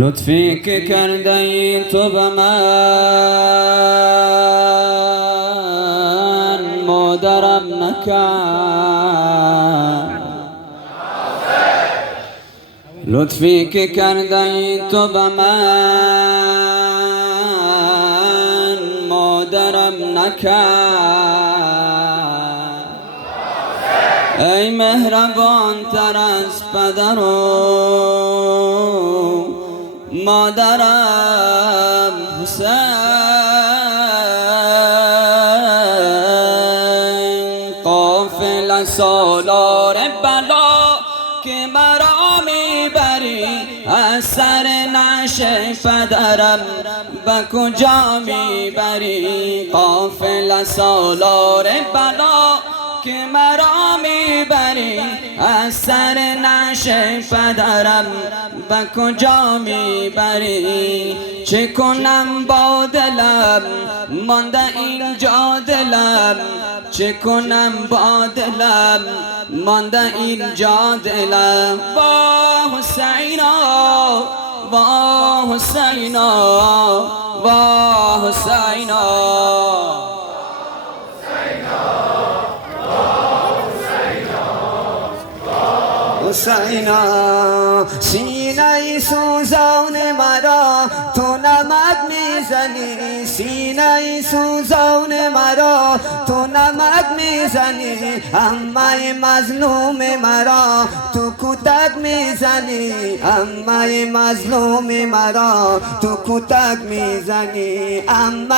لطفی که کرده ای تو به من مادرم نکرد، لطفی که کرده ای تو به من مادرم نکرد. ای مهربان تر از پدر و مادرم حسین، قافل سالار بلا که مرا میبری از سر نعش پدرم به کجا میبری؟ قافل سالار بلا که مرا میبری از سر نعش پدرم به کجا میبری؟ چه کنم با دلم مانده اینجا دلم، چه کنم با دلم مانده اینجا دلم. وا حسینا وا حسینا وا حسینا حسینا، سینه سوزان مرا تو نمک میزنی، سینه سوزان مرا تو نمک میزنی، امه مظلوم مرا تو کتک میزنی، امه مظلوم مرا تو کتک میزنی. امه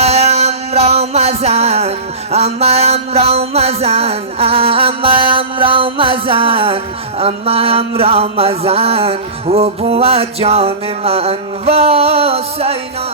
را مزن، امه را مزن، امه را مزن، امم را مزن و بود جان من. وا حسینا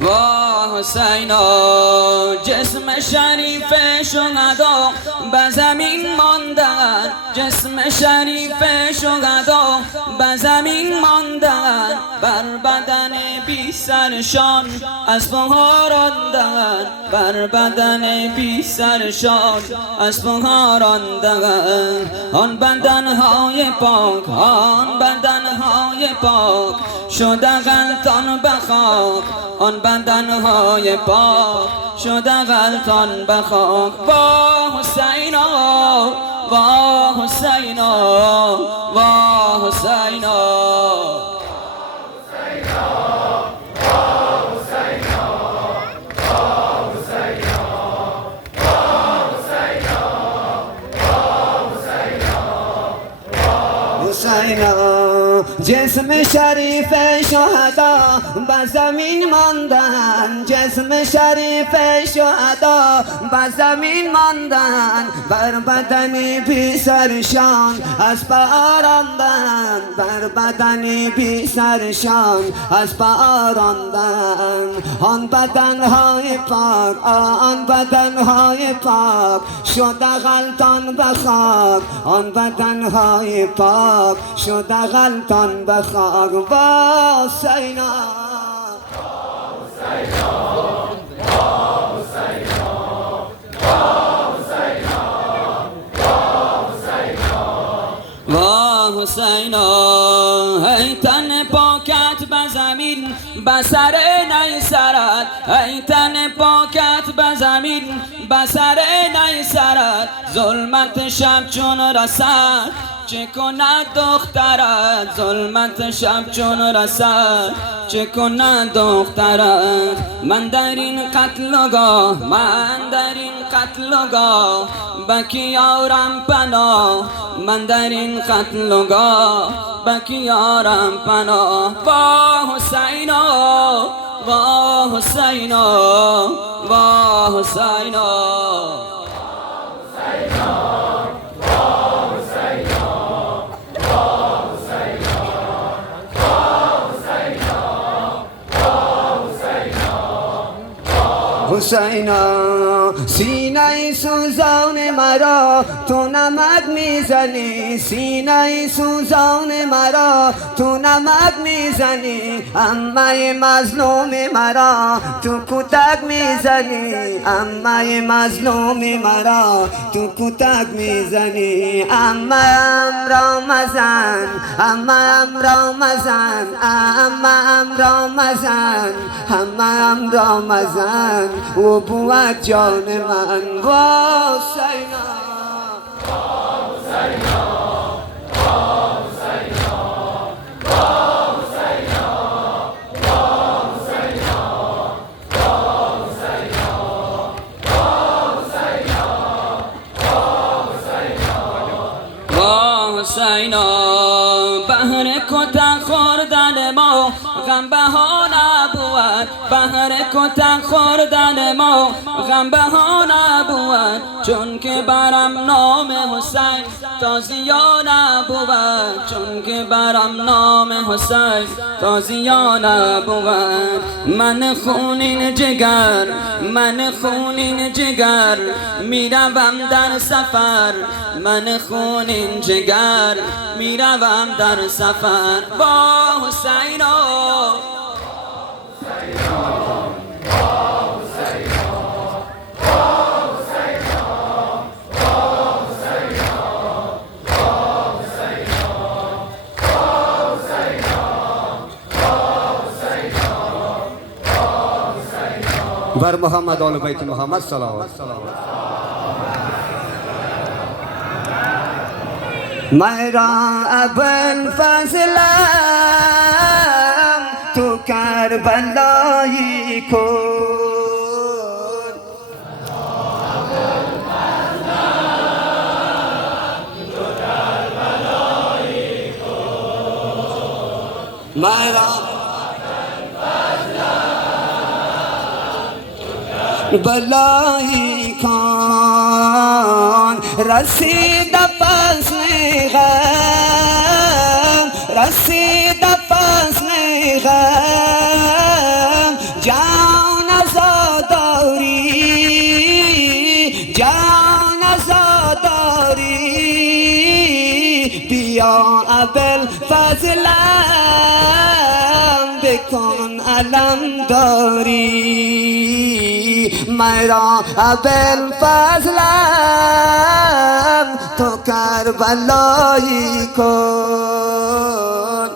وا حسینا، جسم شریف شهدا به زمین ماندن، جسم شریف شهدا به زمین ماندن، بر بدن بی سرشان اسبها راندن، بر بدن بی سرشان اسبها راندن. آن بدنهای پاک، آن بدنهای پاک شده غلطان به خاک، آن بدنهای پاک شده غلطان به خاک. وا حسینا وا حسینا وا حسینا جسم شریف شهدا به زمین ماندن، جسم شریف شهدا به زمین ماندن، بر بدن بی سرشان از راندن، بر بدن بی سرشان از راندن. آن بدنهای پاک، آن بدنهای پاک شده غلطان به خاک، آن بدنهای پاک شده غلطان به خاک. وا حسینا وا حسینا، ای تن پاکت به زمین به سر نیسرد، ای تن پاکت به زمین به سر نیسرد، ظلمت شب چون رسد چه کند دخترت، ظلمت شب چون رسد چه کند دخترت. من در این قتلگاه، من در این قتلگاه به کی یارم پناه، من در این قتلگاه به کی یارم پناه. وا حسینا وا حسینا وا حسینا حسینا سینه سوزان مرا تو نمک میزنی، سینه سوزان مرا تو نمک میزنی، عمه مظلوم مرا تو کتک میزنی، عمه مظلوم مرا تو کتک میزنی، عمه را مزن، عمه را مزن، عمه را مزن، عمه را مزن و بود جان من با حسینا. حسینا بهر کتک خوردن ما غم بها نبود، بهر کتک خوردن ما غم بها نبود، چون که برم نام حسین تازیا نبود، چون که برم نام حسین تازیا نبود. من خونین جگر، من خونین جگر میروم در سفر، من خونین جگر میروم در سفر با حسینا. بر محمد آل بیت محمد صلوات. میرا ابوالفضلم تو کربلایی کن، میرا بلایی کن، رسید فصل غم، رسید فصل غم، جان ازاداری، جان ازاداری، بیا ابوالفضلم بکن علم داری، میرا ابوالفضلم تو کربلایی کن.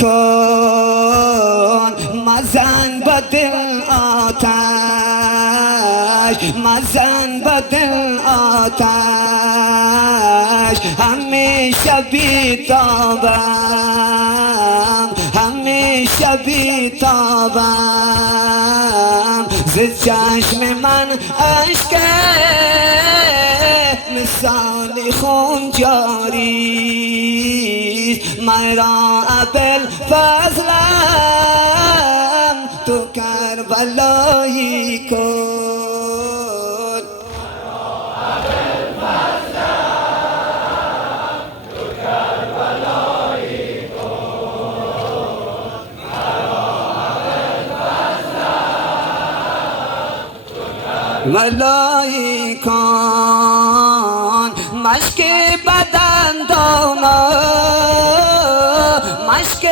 کن مزن بدل آتش، مزن بدل آتش، همیشه بیتابم، همیشه بیتابم، ز چشم من اشک مثال خون جاری، میرا ابوالفضلم تو کربلایی کن. ملایی کن مشک بدن دانا، مشک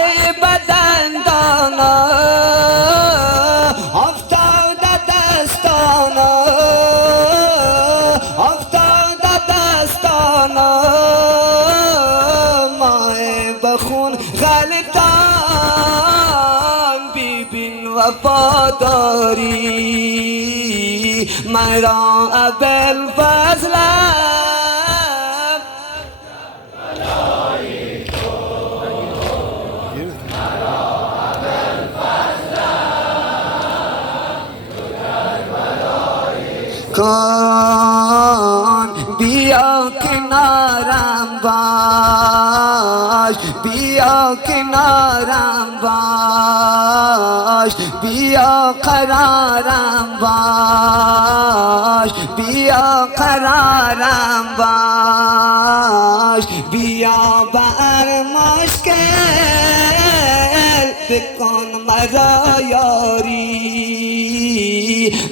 بدن دانا، افتاد دستانا، افتاد دستانا، ماه بخون غلطان ببین وفاداری، میرا ابوالفضلم کن، بیا کنارم باش، بیا کنارم باش، باش بیا قرارم باش بیا قرارم باش بیا بر مشکل بکن مرا یاری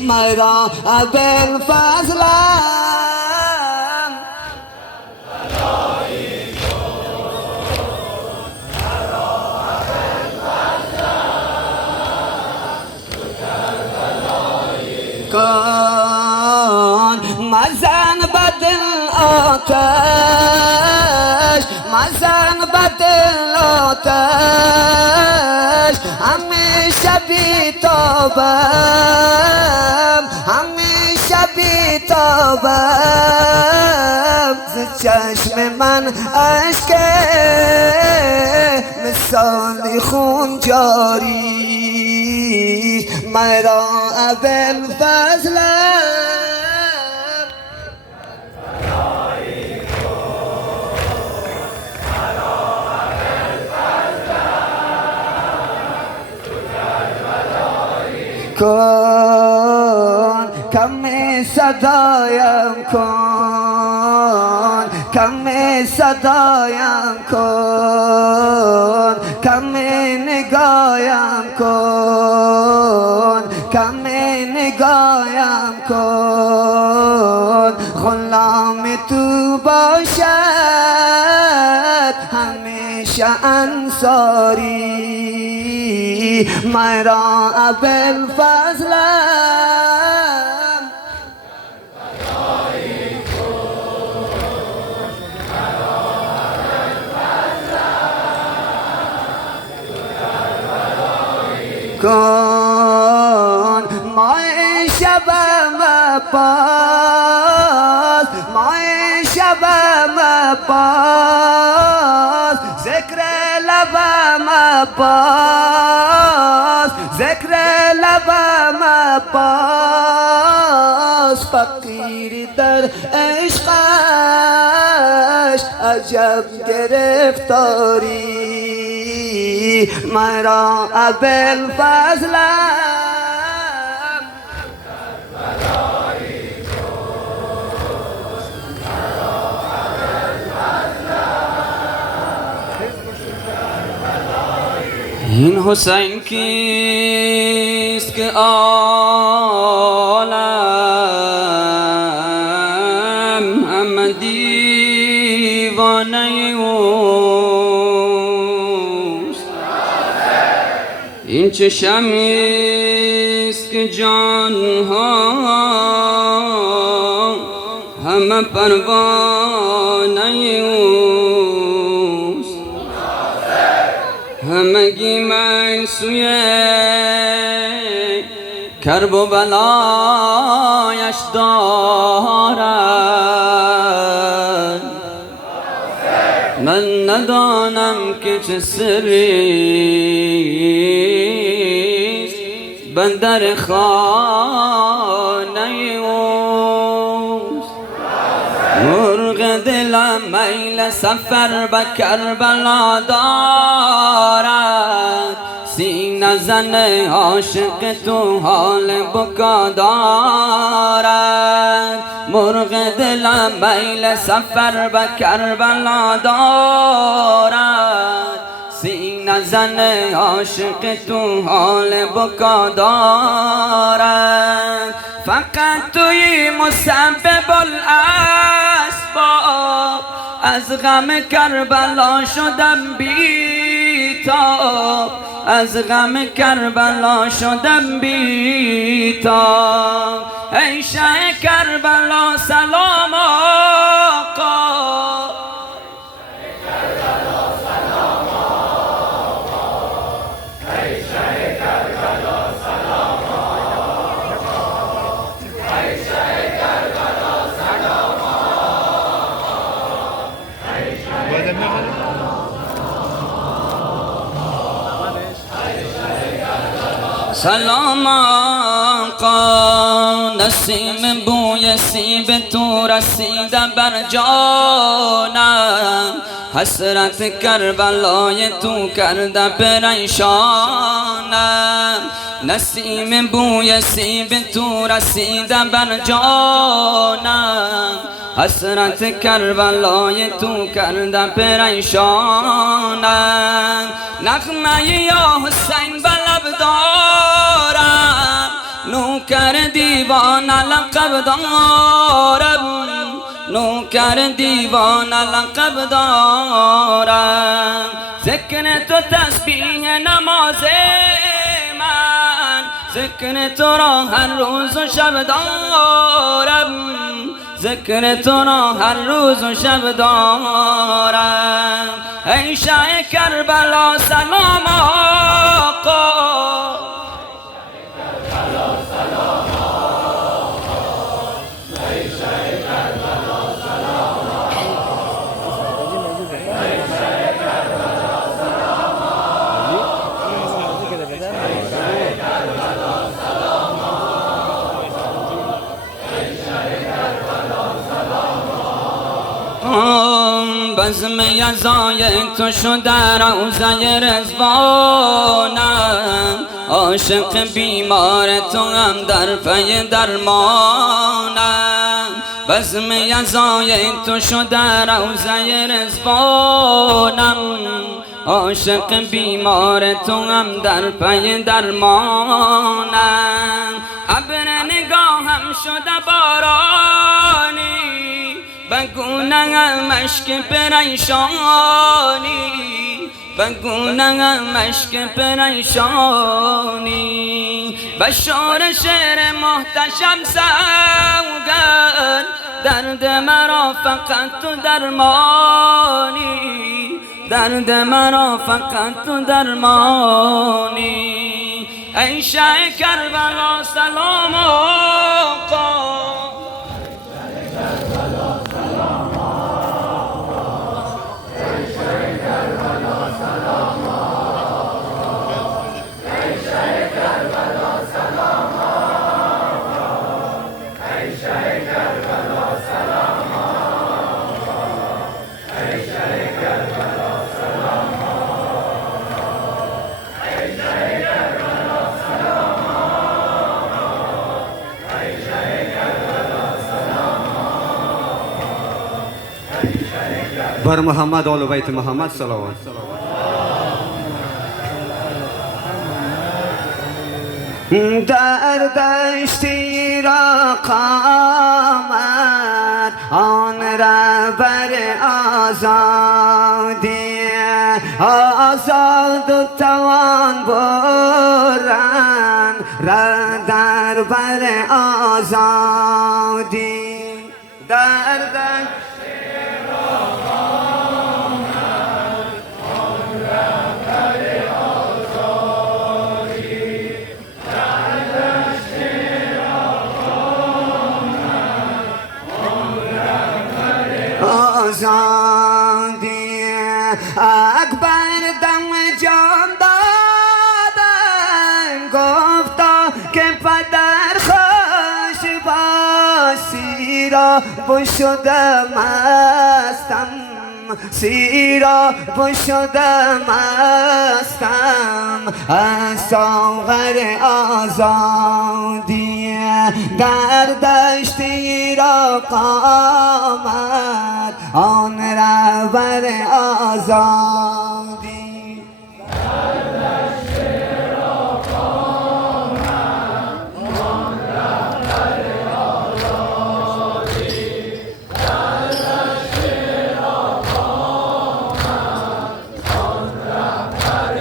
مرا ابوالفضلم کن مزن بدل آتش مزن بدل آتش همیشه بیتابم همیشه بیتابم ز چشم من اشک مثال خون جاری مرا ابوالفضلم کن کم صدایم کن کم صدایم کن کم نگایم کن کم نگایم کن غلام تو باشد همیشه انصاری مرا ابوالفضلم کن مای شبم باز مای شبم باز ذکر لبم باز ذکر لبم باز فقیر در عشقش عجب گرفتاری مرا ابوالفضلم این حسین کیست که عالم همه دیوانه اوست این چه شمیست که جانها همه پروانه اوست همگی من سوی کرب و بلایش دارد من ندانم که چه سریست بندر خانه اوست مرغ دلم میل سفر به کربلا دارد سینه زن عاشق تو حال بکا دارد مرغ دلم میل سفر به کربلا دارد سینه زن عاشق تو حال بکا دارد فقط توی مسبب الاسباب از غم کربلا شدم بیتاب از غم کربلا شدم بیتاب ای شه کربلا سلام آقا سلام آقا نسیم بوی سیب تو رسیده بر جانم حسرت کربلای تو کرده پریشانم نسیم بوی سیب تو رسیده بر جانم حسرت کربلای تو کرده پریشانم نغمه یا حسین بلب دارم نوکر دیوانه لقب دارم نوکر دیوانه لقب دارم ذکر تو تسبیح نماز من ذکر تو را هر روز و شب دارم ذکر تو را هر روز و شب دارم ای شه کربلا سلام آقا بزم یزای تو شده روزه رضوانم عاشق بیمار تو هم در پی درمانم بزم یزای تو شده روزه رضوانم عاشق بیمار تو هم در پی درمانم ابر نگاهم شده بارانی بگونه مشک پریشانی بگونه مشک پریشانی بشار شعر محتشم سوگن درد مرا فقط تو درمانی درد مرا فقط تو درمانی ای شه کربلا سلام آقا بر محمد آل بیت محمد صلوات در دشتی را قامت آن رهبر آزادی آزاد و توان برن را در بر آزادی در دشتی را قامت آن رهبر آزادی در دشتی را قامت آن رهبر آزادی اکبر دم جان دادن گفتا که پدر خوش باسی را بشدم مستم سیرا بشدم مستم از ساغر آزادی در دشتی را قامت آن رهبر آزادی در دشتی را قامت آن رهبر آزادی در دشتی را قامت آن رهبر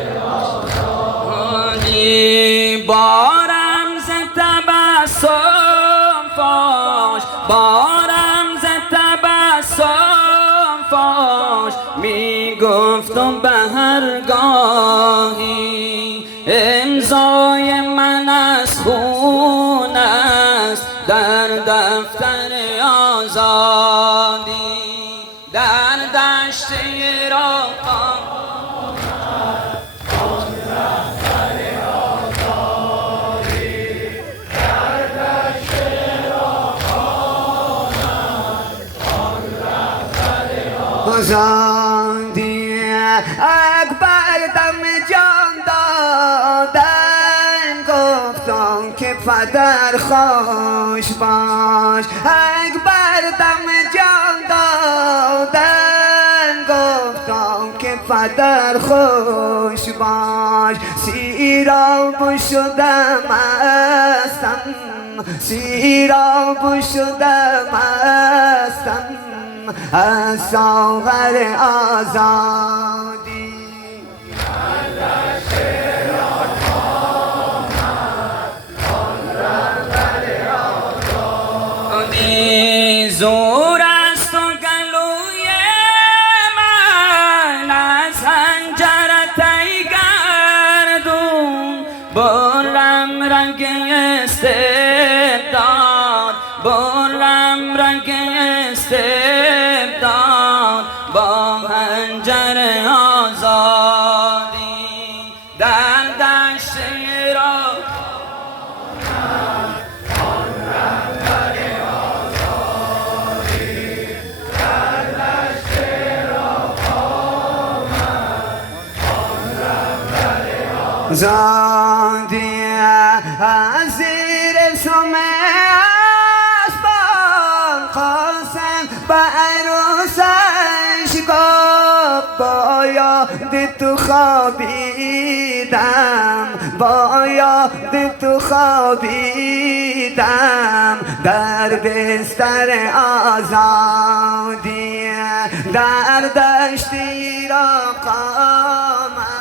آزادی بارم ز تبسم فاش بارم ز تبسم فاش می گفتم به هر گاهی امضای من از خون است در دفتر آزادی در دشت را آزادی که پدر خوش باش. اکبر دم جان دادن گفتم که پدر خوش باش. سیراب شدم هستم، سیراب شدم هستم از ساغر آزادی. زور است و گلوی من از حنجرت ای گردون. بلم رنگ استبداد، بلم رنگ استبداد با حنجر آزادی. در دشت را زادی از زیر سم اسبان قاسم به عروسش گفت باید تو خوابیدم، باید تو خوابیدم در بستر آزادی. در دشتی را قامت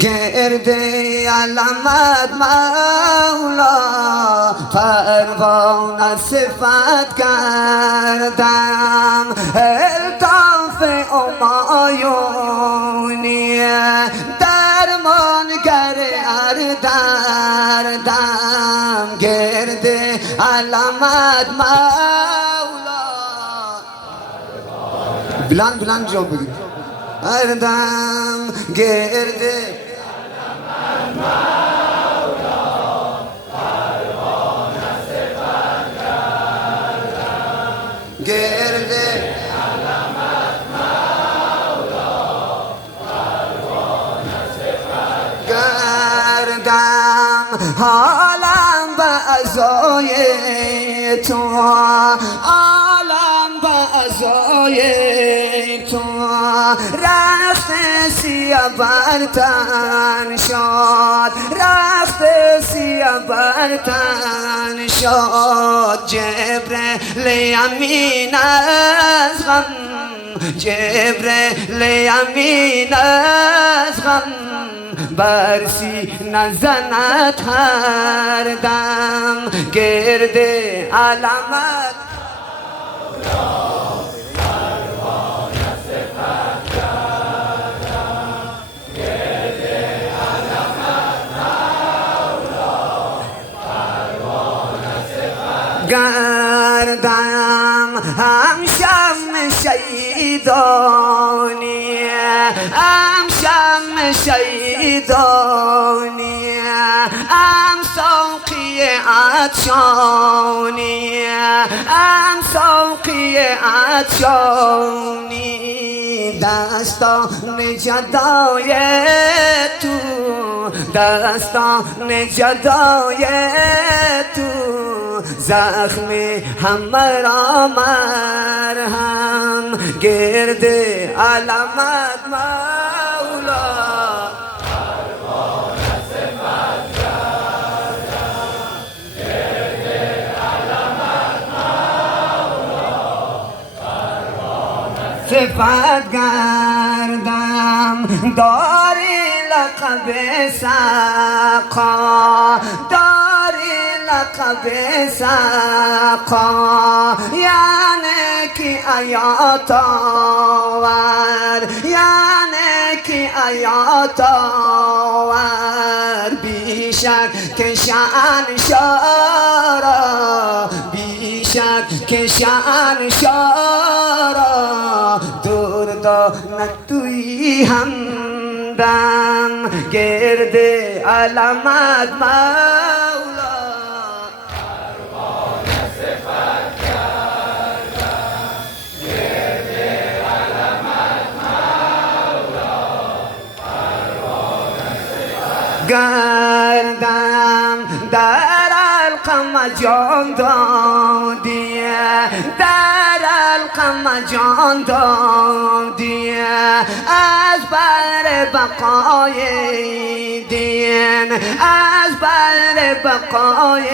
گرد علامت مولا پروانه صفت کردم. الطاف همایونی درمانگر هر دردم. گرد علامت مولا بلند جواب بگیر اردم. گرد گرد گردم حالم به عزای تو، عالم به عزای تو. رخت سیاه بر تن شد، رخت سیاه بر تن شد. جبریل امین از غم، جبریل امین از غم بر سینه زند هر دم. گرد علامت گردم هم شم شیدانی، هم شم شیدانی، هم ساقی عطشانی، هم ساقی عطشانی. دستان جدای تو، دستان جدای تو. زخم همه را مرهم. گرد علامت مولا صفت گردم. داری لقب سقا، داری لقب سقا. یعنی کی آیات آور، یعنی کی آیات آور. بیشک که شأن شارا، بیشک که شأن شارا. دور دانت توی همدم. گرد علامت مولا در القم جان دادی، در القم جان دادی، از بر بقای دین، از بر بقای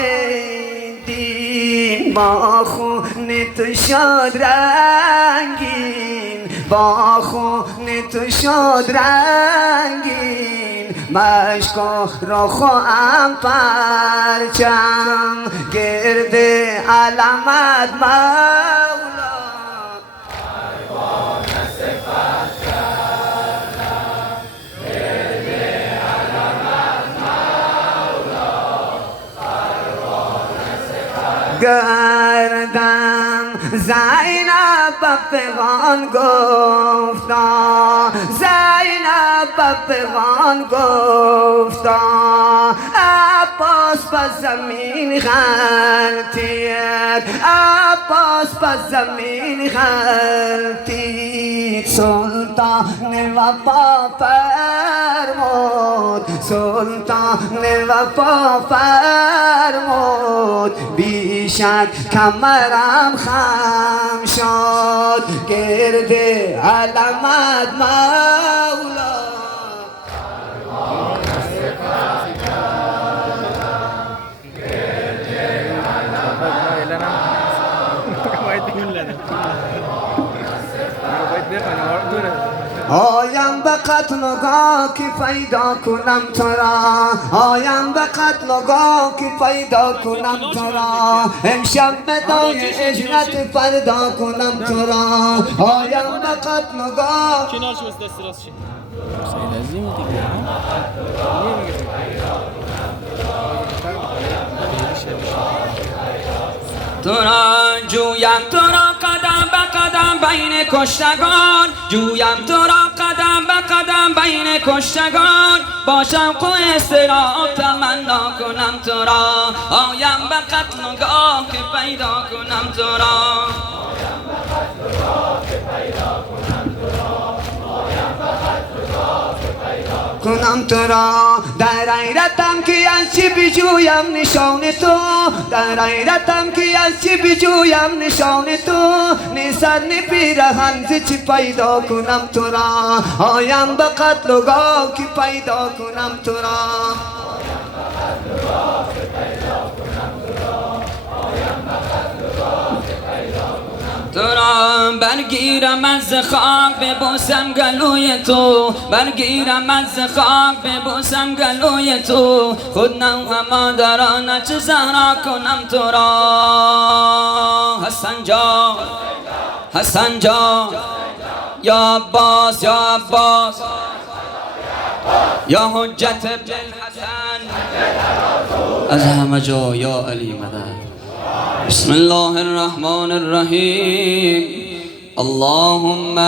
دین. با خون تو شد رنگین، با خون تو شد رنگین، مشک و رخ و پرچم گرد علمت مولا. گردم زینب بفغان گفتا، زینب بفغان گفتا، عباس با زمین غلطید، عباس با زمین غلطید. سلطان وفا فرمود، سلطان وفا فرمود، بیشک کمرم خم شد گرد علمت مولا. آیم به قتل و گاه که پیدا کنم تو را، آیم به قتل و گاه که پیدا کنم تو را، امشب بدای اجرت فردا کنم تو را. آیم به قتل و گاه تو را جویم، تو را قدم به قدم بین کشتگان، جویم تو را قدم به قدم بین کشتگان، با شوق و اضطراب تمنا کنم تو را. آیم به قتل و گاه که پیدا کنم تو را، کنم تو را. در غیرتم که از چی بجویم نشان تو، در غیرتم که از چی بجویم نشان تو، نی سر نی پیرهن ز چی پیدا کنم تو را. آیم به قتل و گاه که پیدا کنم تو را. تو را برگیرم از خاک ببوسم گلوی تو، برگیرم از خاک ببوسم گلوی تو، خود نوهم درانه چه زهرا کنم تو را. حسن جان، حسن جان، یا عباس، یا عباس، یا حجت ابن الحسن، از همه جا یا علی مدد. بسم الله الرحمن الرحیم. اللهم